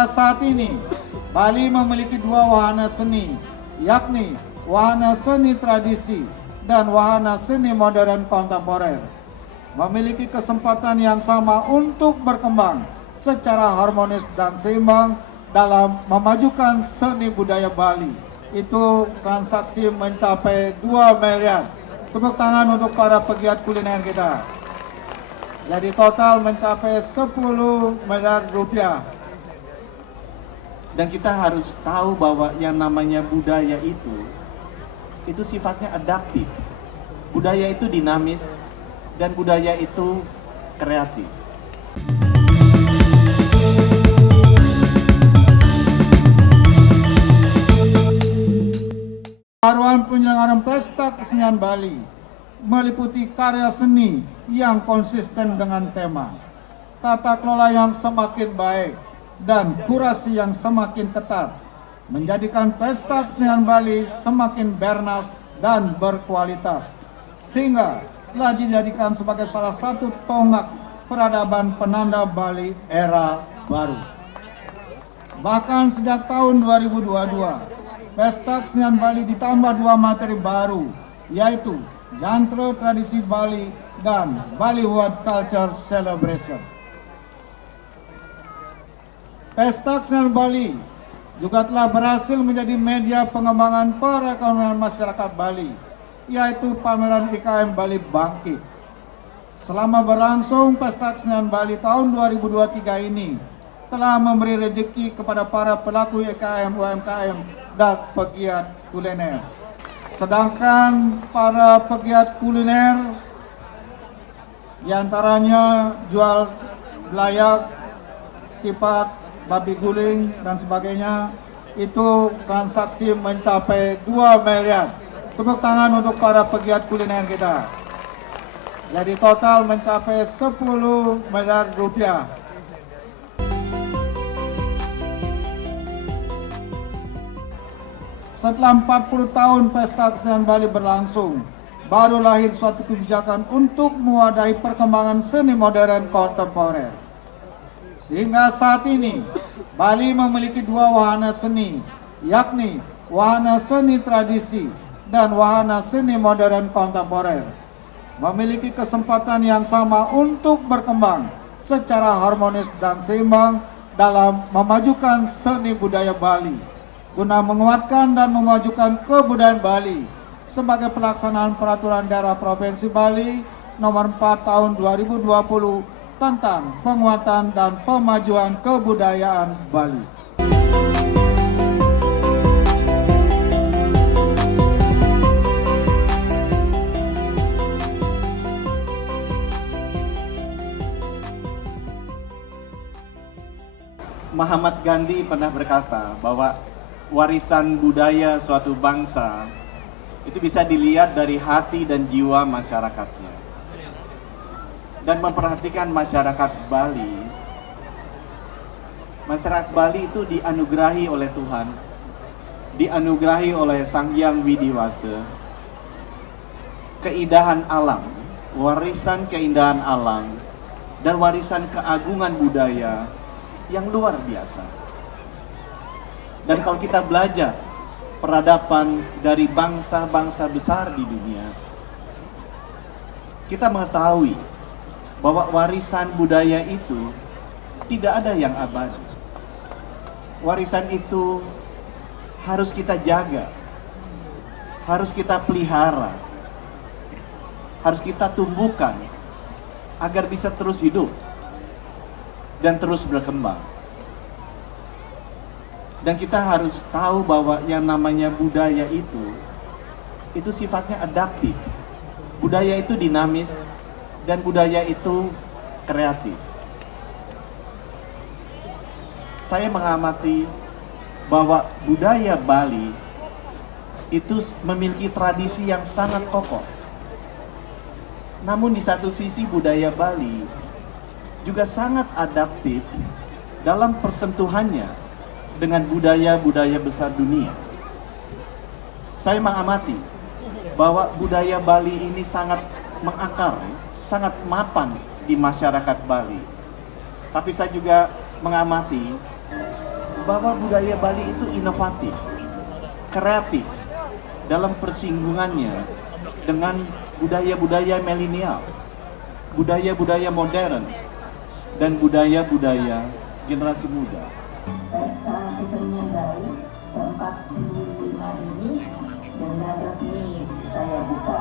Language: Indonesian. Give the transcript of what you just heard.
Sehingga saat ini Bali memiliki dua wahana seni, yakni wahana seni tradisi dan wahana seni modern kontemporer, memiliki kesempatan yang sama untuk berkembang secara harmonis dan seimbang dalam memajukan seni budaya Bali. Itu transaksi mencapai 2 miliar. Tepuk tangan untuk para pegiat kuliner kita. Jadi total mencapai 10 miliar rupiah. Dan kita harus tahu bahwa yang namanya budaya itu sifatnya adaptif. Budaya itu dinamis dan budaya itu kreatif. Pembaruan penyelenggaraan Pesta Kesenian Bali meliputi karya seni yang konsisten dengan tema, tata kelola yang semakin baik, dan kurasi yang semakin ketat, menjadikan Pesta Kesenian Bali semakin bernas dan berkualitas, sehingga telah dijadikan sebagai salah satu tonggak peradaban penanda Bali era baru. Bahkan sejak tahun 2022, Pesta Kesenian Bali ditambah 2 materi baru, yaitu Jantro Tradisi Bali dan Bollywood Culture Celebration. Pesta Kesenian Bali juga telah berhasil menjadi media pengembangan perekonomian masyarakat Bali, yaitu pameran IKM Bali Bangkit. Selama berlangsung Pesta Kesenian Bali tahun 2023 ini telah memberi rezeki kepada para pelaku IKM, UMKM, dan pegiat kuliner. Sedangkan para pegiat kuliner diantaranya jual belayak, tipat, babi guling, dan sebagainya, itu transaksi mencapai 2 miliar. Tepuk tangan untuk para pegiat kuliner kita. Jadi total mencapai 10 miliar rupiah. Setelah 40 tahun Pesta Kesenian Bali berlangsung, baru lahir suatu kebijakan untuk mewadahi perkembangan seni modern kontemporer. Sehingga saat ini, Bali memiliki dua wahana seni, yakni wahana seni tradisi dan wahana seni modern kontemporer, memiliki kesempatan yang sama untuk berkembang secara harmonis dan seimbang dalam memajukan seni budaya Bali, guna menguatkan dan memajukan kebudayaan Bali sebagai pelaksanaan Peraturan Daerah Provinsi Bali Nomor 4 Tahun 2020 tentang penguatan dan pemajuan kebudayaan Bali. Mahatma Gandhi pernah berkata bahwa warisan budaya suatu bangsa itu bisa dilihat dari hati dan jiwa masyarakatnya. Dan memperhatikan masyarakat Bali. Masyarakat Bali itu dianugerahi oleh Tuhan, dianugerahi oleh Sang Hyang Widiwasa, keindahan alam, warisan keindahan alam, dan warisan keagungan budaya yang luar biasa. Dan kalau kita belajar peradaban dari bangsa-bangsa besar di dunia, kita mengetahui bahwa warisan budaya itu tidak ada yang abadi. Warisan itu harus kita jaga, harus kita pelihara, harus kita tumbuhkan agar bisa terus hidup dan terus berkembang. Dan kita harus tahu bahwa yang namanya budaya itu sifatnya adaptif. Budaya itu dinamis dan budaya itu kreatif. Saya mengamati bahwa budaya Bali itu memiliki tradisi yang sangat kokoh. Namun di satu sisi budaya Bali juga sangat adaptif dalam persentuhannya dengan budaya-budaya besar dunia. Saya mengamati bahwa budaya Bali ini sangat mengakar, sangat mapan di masyarakat Bali. Tapi saya juga mengamati bahwa budaya Bali itu inovatif, kreatif dalam persinggungannya dengan budaya-budaya milenial, budaya-budaya modern, dan budaya-budaya generasi muda. Pesta Kesenian Bali ke-45 ini dengan resmi saya buka.